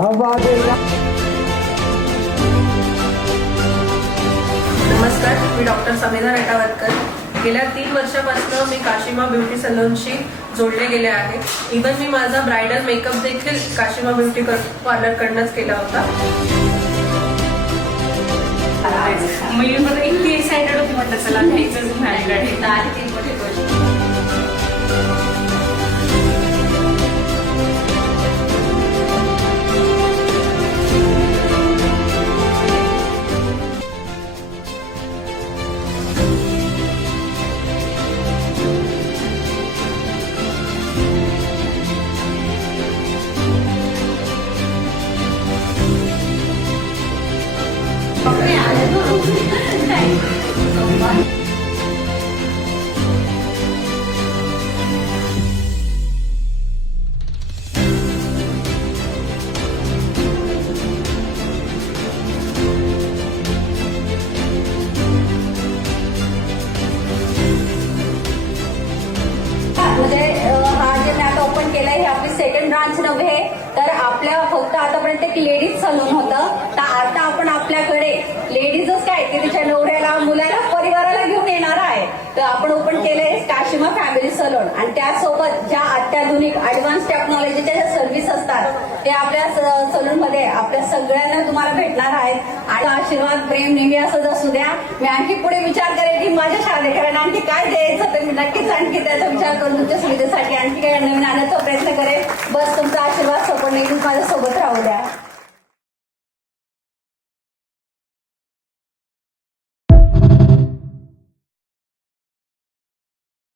नमस्कार, मी डॉक्टर समेधा रेटावतकर. गेल्या 3 वर्षापासून मी काशिमा ब्युटी सलूनशी जोडले गेले आहे. इव्हन मी माझा ब्रायडल मेकअप देखील काशिमा ब्युटी पार्लरकडूनच केला होता. मी इतकी एक्साइटेड होती, म्हटलं चला घ्यायचंच माझ्याकडे. हा जे मॅट ओपन केलाय हे आपली सेकंड ब्रांच नव्हे, तर आपल्या फक्त आतापर्यंत एक लेडीज सलून होतं. तर आता आपण आपल्याकडे लेडीजच काय ते तिच्या नवऱ्याला, मुलाला, परिवाराला घेऊन येणार आहे. तर आपण ओपन केलंय काशिमा फॅमिली सलून, आणि त्यासोबत ज्या अत्याधुनिक ऍडव्हान्स टेक्नॉलॉजीच्या ज्या सर्व्हिस असतात ते आपल्या सलून मध्ये आपल्या सगळ्यांना तुम्हाला भेटणार आहेत. आणि आशीर्वाद, प्रेम नेहमी असंच असू द्या. मी आणखी पुढे विचार करेन की माझ्या शाळेकरांना आणखी काय द्यायचं, तर मी नक्कीच आणखी त्याचा विचार करून तुमच्या सुविधेसाठी आणखी काही नवीन